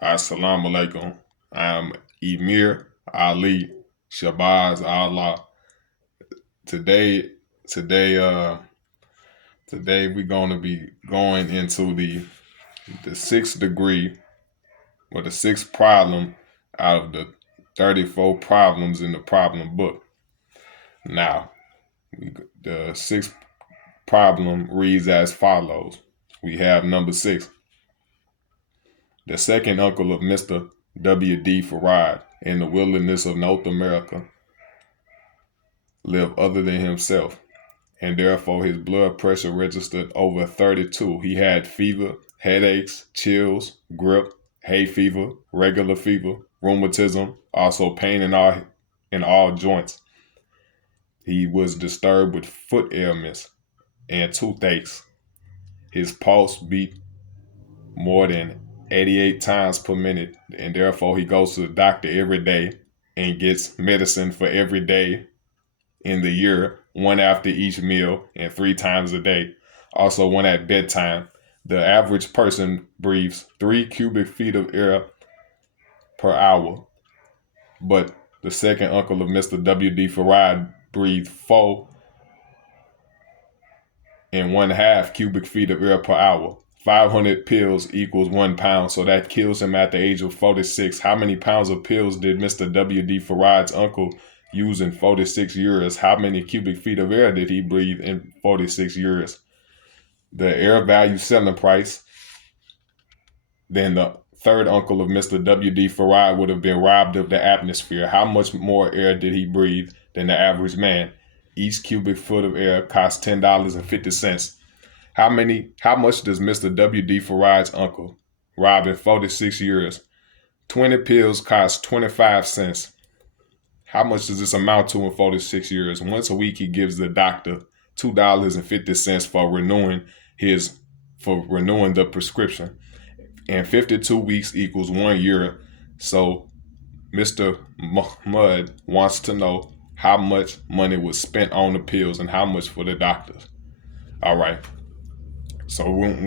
Assalamu alaikum. I'm Emir Ali Shabazz Allah. Today, today, uh, today we're going to be going into the sixth degree or the sixth problem out of the 34 problems in the problem book. Now, the sixth problem reads as follows. We have number 6. The second uncle of Mr. W.D. Farad in the wilderness of North America lived other than himself, and therefore his blood pressure registered over 32. He had fever, headaches, chills, grip, hay fever, regular fever, rheumatism, also pain in all joints. He was disturbed with foot ailments and toothaches. His pulse beat more than 88 times per minute, and therefore he goes to the doctor every day and gets medicine for every day in the year, one after each meal and 3 times a day. Also, one at bedtime. The average person breathes 3 cubic feet of air per hour, but the second uncle of Mr. W.D. Farad breathed 4.5 cubic feet of air per hour. 500 pills equals 1 pound, so that kills him at the age of 46. How many pounds of pills did Mr. W.D. Farad's uncle use in 46 years? How many cubic feet of air did he breathe in 46 years? The air value selling price, then the third uncle of Mr. W.D. Farad would have been robbed of the atmosphere. How much more air did he breathe than the average man? Each cubic foot of air costs $10.50. How much does Mr. W.D. Farad's uncle rob in 46 years? 20 pills cost 25 cents. How much does this amount to in 46 years? Once a week, he gives the doctor $2.50 for renewing the prescription. And 52 weeks equals 1 year. So Mr. Muhammad wants to know how much money was spent on the pills and how much for the doctors. All right. So when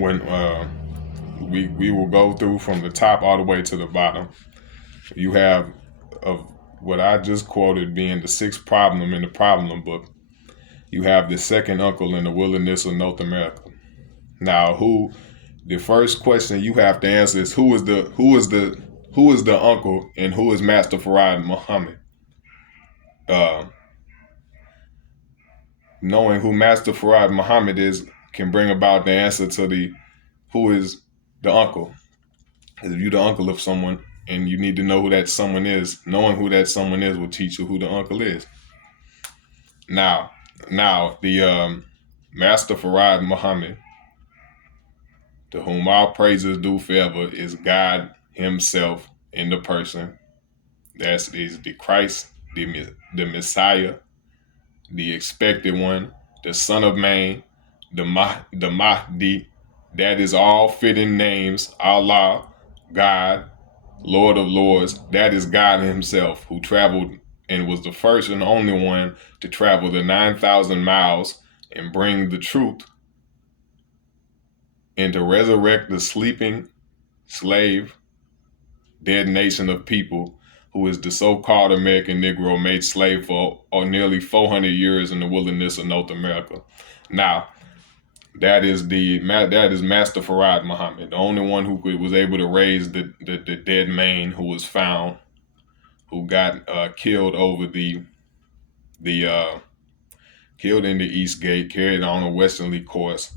we will go through from the top all the way to the bottom. You have of what I just quoted being the sixth problem in the problem book. You have the second uncle in the wilderness of North America. Now, the first question you have to answer is who is the uncle and who is Master Farad Muhammad? Knowing who Master Farad Muhammad is can bring about the answer to the who is the uncle. If you're the uncle of someone and you need to know who that someone is, knowing who that someone is will teach you who the uncle is. Now the Master Farad Muhammad, to whom all praises due forever, is God Himself in the person. That is the Christ, the Messiah, the expected one, the Son of Man, the Mahdi. That is all fitting names. Allah, God, Lord of Lords. That is God Himself, who traveled and was the first and only one to travel the 9,000 miles and bring the truth and to resurrect the sleeping slave, dead nation of people who is the so-called American Negro made slave for nearly 400 years in the wilderness of North America. Now, that is Master Farad Muhammad, the only one who was able to raise the dead man who was found, who got killed over killed in the East Gate, carried on a westerly course,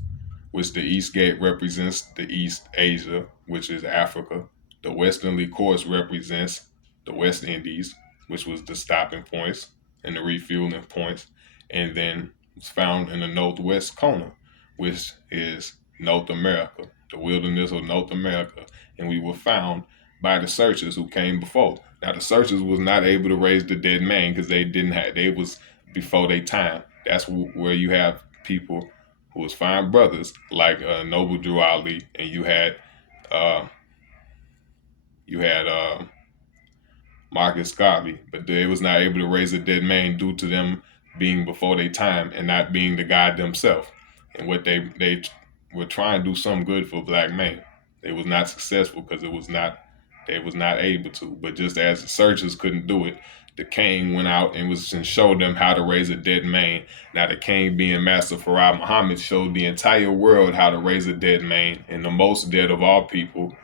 which the East Gate represents the East Asia, which is Africa. The westerly course represents the West Indies, which was the stopping points and the refueling points, and then was found in the northwest corner, which is North America, the wilderness of North America, and we were found by the searchers who came before. Now the searchers was not able to raise the dead man because they was before their time. That's where you have people who was fine brothers like Noble Drew Ali, and you had Marcus Garvey, but they was not able to raise a dead man due to them being before their time and not being the God themselves. And what they were trying to do something good for black men. They was not successful because it was not They was not able to. But just as the searchers couldn't do it, the king went out and showed them how to raise a dead man. Now the king, being Master Farad Muhammad, showed the entire world how to raise a dead man, and the most dead of all people,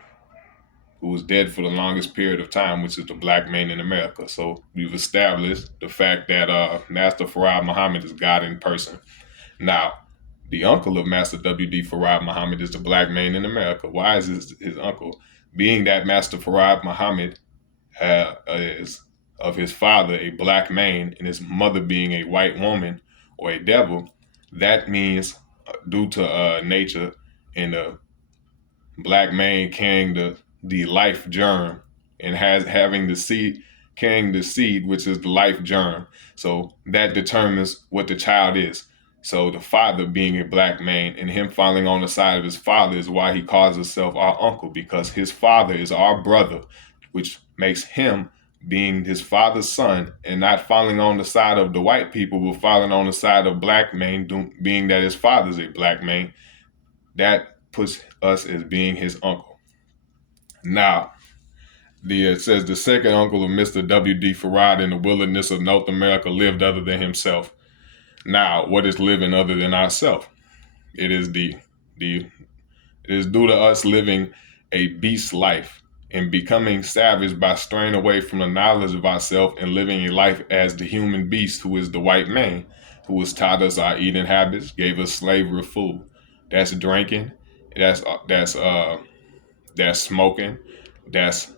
who was dead for the longest period of time, which is the black man in America. So we've established the fact that Master Farad Muhammad is God in person. Now, the uncle of Master W.D. Farad Muhammad is the black man in America. Why is his uncle? Being that Master Farad Muhammad is of his father a black man and his mother being a white woman or a devil, that means due to nature and the black man carrying the life germ and having the seed, carrying the seed, which is the life germ. So that determines what the child is. So the father being a black man and him falling on the side of his father is why he calls himself our uncle, because his father is our brother, which makes him being his father's son and not falling on the side of the white people, but falling on the side of black man, being that his father's a black man. That puts us as being his uncle. Now, it says the second uncle of Mr. W.D. Farad in the wilderness of North America lived other than himself. Now, what is living other than ourselves? It is it is due to us living a beast life and becoming savage by straying away from the knowledge of ourselves and living a life as the human beast, who is the white man, who has taught us our eating habits, gave us slavery of food. That's drinking, that's smoking, that's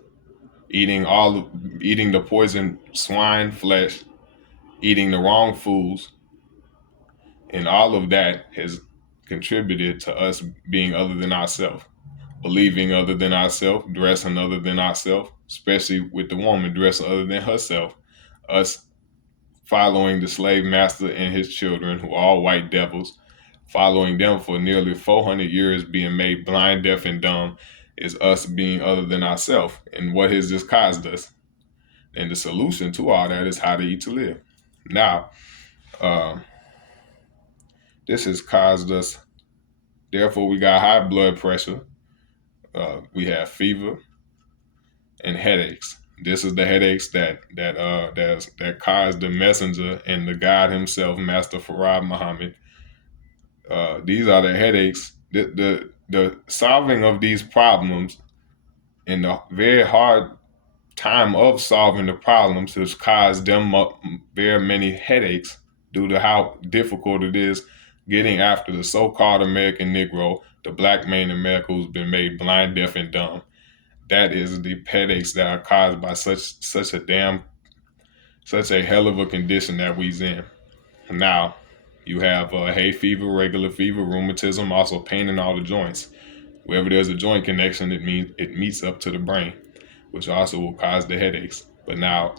eating the poison swine flesh, eating the wrong foods, and all of that has contributed to us being other than ourselves, believing other than ourselves, dressing other than ourselves, especially with the woman dressing other than herself, us following the slave master and his children, who are all white devils, following them for nearly 400 years, being made blind, deaf, and dumb, is us being other than ourselves. And what has this caused us? And the solution to all that is how to eat to live. Now, this has caused us, therefore we got high blood pressure, we have fever and headaches. This is the headaches that caused the messenger and the God himself, Master Farad Muhammad. These are the headaches. The solving of these problems and the very hard time of solving the problems has caused them very many headaches due to how difficult it is getting after the so-called American Negro, the black man in America who's been made blind, deaf, and dumb. That is the headaches that are caused by such a hell of a condition that we's in. Now, you have hay fever, regular fever, rheumatism, also pain in all the joints. Wherever there's a joint connection, it means it meets up to the brain, which also will cause the headaches. But now,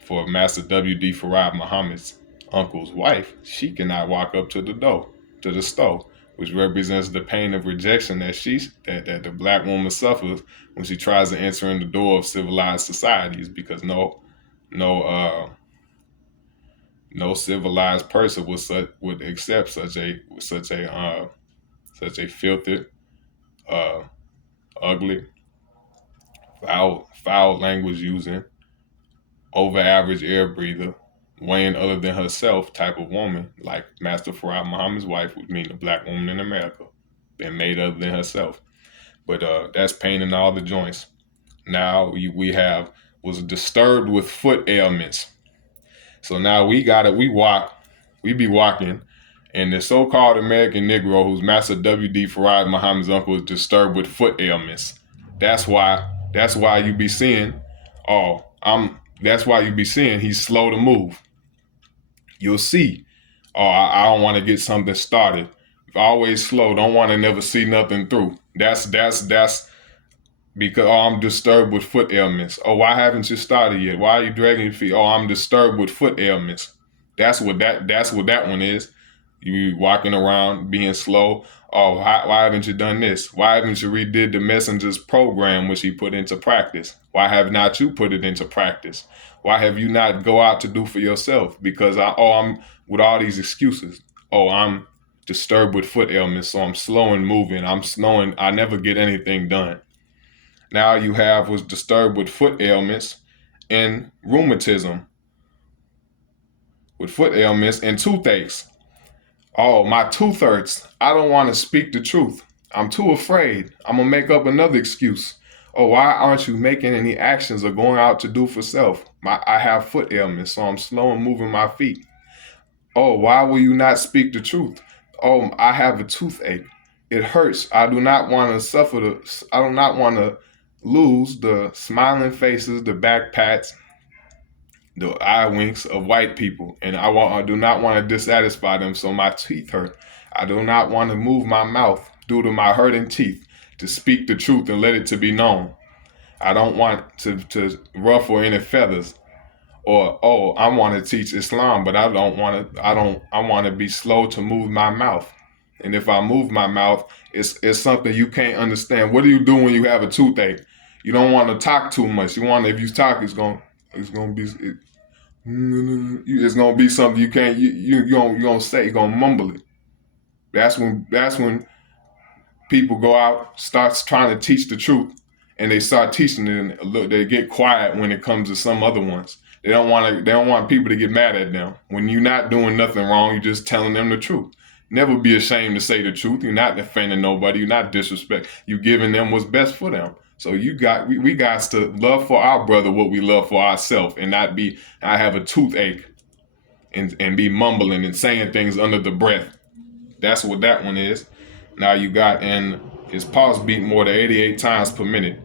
for Master W.D. Farad Muhammad's uncle's wife, she cannot walk up to the stove, which represents the pain of rejection that the black woman suffers when she tries to enter in the door of civilized societies, because no civilized person would accept such a filthy, ugly, foul language using, over average air breather, weighing other than herself type of woman, like Master Farad Muhammad's wife, would mean the black woman in America, been made other than herself. But that's pain in all the joints. Now we was disturbed with foot ailments. So now we be walking, and the so-called American Negro, who's Master W.D. Farad Muhammad's uncle, is disturbed with foot ailments. That's why you be seeing, that's why you be seeing he's slow to move. You'll see, I don't want to get something started. Always slow, don't want to never see nothing through. That's because, I'm disturbed with foot ailments. Why haven't you started yet? Why are you dragging your feet? I'm disturbed with foot ailments. That's what that one is. You walking around being slow. Why haven't you done this? Why haven't you redid the messenger's program which he put into practice? Why have not you put it into practice? Why have you not go out to do for yourself? Because I'm with all these excuses. I'm disturbed with foot ailments, so I'm slow in moving. I'm slowing. I never get anything done. Now you have was disturbed with foot ailments and rheumatism, with foot ailments and toothaches. Oh, my tooth hurts. I don't want to speak the truth. I'm too afraid. I'm going to make up another excuse. Oh, why aren't you making any actions or going out to do for self? I have foot ailments, so I'm slow in moving my feet. Oh, why will you not speak the truth? Oh, I have a toothache. It hurts. I do not want to I do not want to lose the smiling faces, the back pats, the eye winks of white people, and I do not want to dissatisfy them, so my teeth hurt. I do not want to move my mouth due to my hurting teeth to speak the truth and let it to be known. I don't want to ruffle any feathers. Or, oh, I want to teach Islam, but I want to be slow to move my mouth. And if I move my mouth, it's something you can't understand. What do you do when you have a toothache? You don't want to talk too much. You want to, if you talk, it's gonna be it's gonna be something you can't you gonna say, you're gonna mumble it. That's when people go out, starts trying to teach the truth, and they start teaching it, and look, they get quiet when it comes to some other ones. They don't want people to get mad at them. When you're not doing nothing wrong, you're just telling them the truth. Never be ashamed to say the truth. You're not offending nobody. You're not disrespect. You're giving them what's best for them. So we got to love for our brother what we love for ourselves, and not be, I have a toothache, and be mumbling and saying things under the breath. That's what that one is. Now you got, and his pulse beat more than 88 times per minute.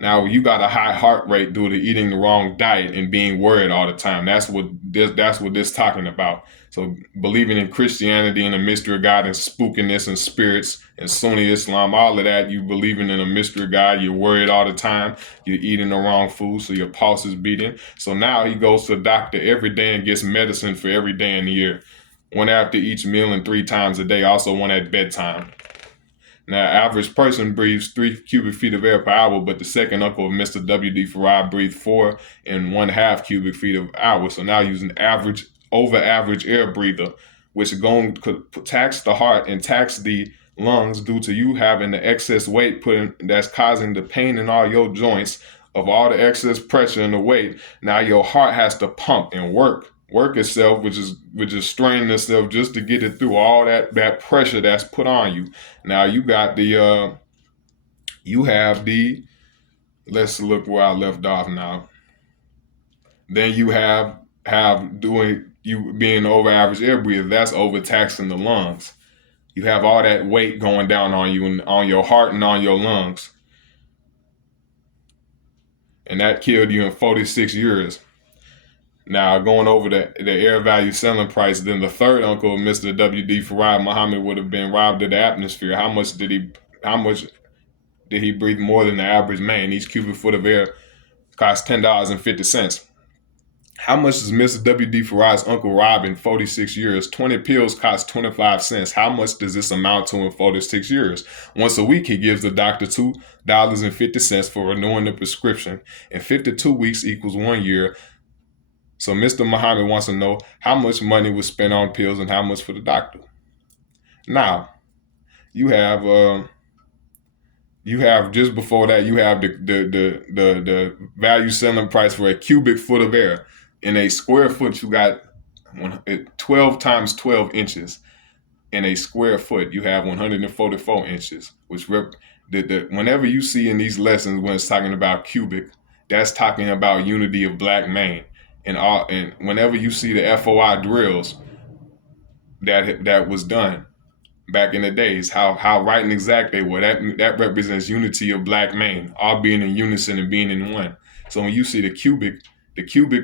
Now you got a high heart rate due to eating the wrong diet and being worried all the time. That's what this talking about. So believing in Christianity and the mystery of God and spookiness and spirits and Sunni Islam, all of that, you believing in a mystery of God, you're worried all the time, you're eating the wrong food, so your pulse is beating. So now he goes to the doctor every day and gets medicine for every day in the year. One after each meal and 3 times a day, also one at bedtime. Now, average person breathes 3 cubic feet of air per hour, but the second uncle of Mr. W.D. Farad breathed 4.5 cubic feet of hour. So now using over average air breather, which could tax the heart and tax the lungs due to you having the excess weight that's causing the pain in all your joints of all the excess pressure and the weight. Now your heart has to pump and work itself, which is straining itself just to get it through all that pressure that's put on you. Now you got let's look where I left off now. Then you have doing you being over average air breather, that's overtaxing the lungs. You have all that weight going down on you and on your heart and on your lungs. And that killed you in 46 years. Now, going over the air value selling price, then the third uncle of Mr. W.D. Farad Muhammad would have been robbed of the atmosphere. How much did he breathe more than the average man? Each cubic foot of air costs $10.50. How much does Mr. W.D. Farad's uncle rob in 46 years? 20 pills cost 25 cents. How much does this amount to in 46 years? Once a week, he gives the doctor $2.50 for renewing the prescription, and 52 weeks equals 1 year. So Mr. Muhammad wants to know how much money was spent on pills and how much for the doctor. Now, you have just before that, you have the value selling price for a cubic foot of air. In a square foot, you got 12 times 12 inches. In a square foot, you have 144 inches, which whenever you see in these lessons when it's talking about cubic, that's talking about unity of black man. And whenever you see the FOI drills that was done back in the days, how right and exact they were, that represents unity of black man, all being in unison and being in one. So when you see the cubic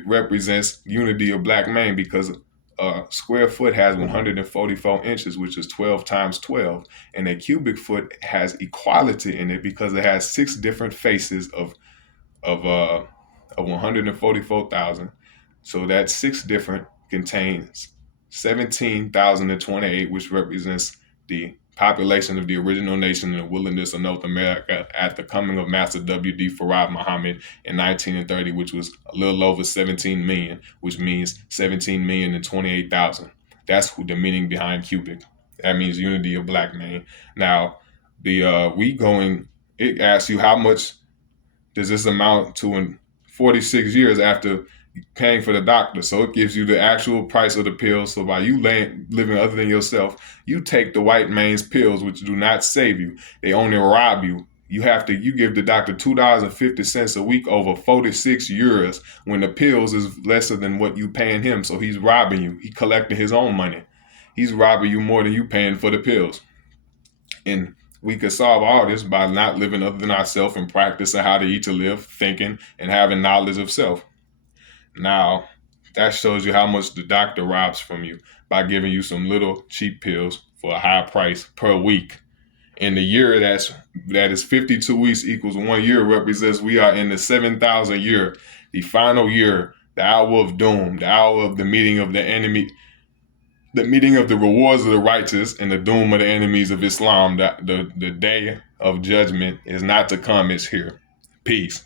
represents unity of black man, because a square foot has 144 inches, which is 12 times 12, and a cubic foot has equality in it because it has 6 different faces of 144,000. So that 6 different contains 17,028, which represents the population of the original nation in the wilderness of North America at the coming of Master W.D. Farad Muhammad in 1930, which was a little over 17 million, which means 17,028,000. That's the meaning behind cubic. That means unity of black man. Now, it asks you how much does this amount to in 46 years after paying for the doctor. So it gives you the actual price of the pills. So by you living other than yourself, you take the white man's pills, which do not save you. They only rob you. You give the doctor $2.50 a week over 46 years when the pills is lesser than what you paying him. So he's robbing you. He collecting his own money. He's robbing you more than you paying for the pills. And we could solve all this by not living other than ourselves and practicing how to eat to live, thinking, and having knowledge of self. Now, that shows you how much the doctor robs from you by giving you some little cheap pills for a high price per week. In the year that is 52 weeks equals 1 year represents we are in the 7,000 year, the final year, the hour of doom, the hour of the meeting of the enemy, the meeting of the rewards of the righteous and the doom of the enemies of Islam. The day of judgment is not to come, it's here. Peace.